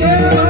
Yeah.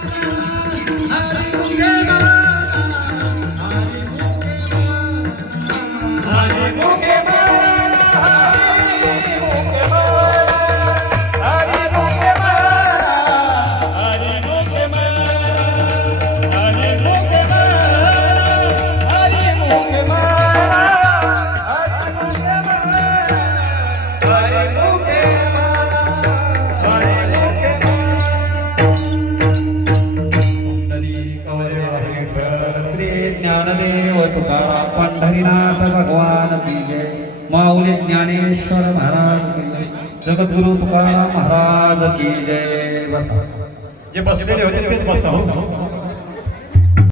Hare Krishna Gyandev Tukaram Pandharinath भगवान की जय माऊली ज्ञानेश्वर महाराज की जय जगद्गुरु तुकाराम महाराज की जय बसा। जे बसलेले होते तेच बसा हो।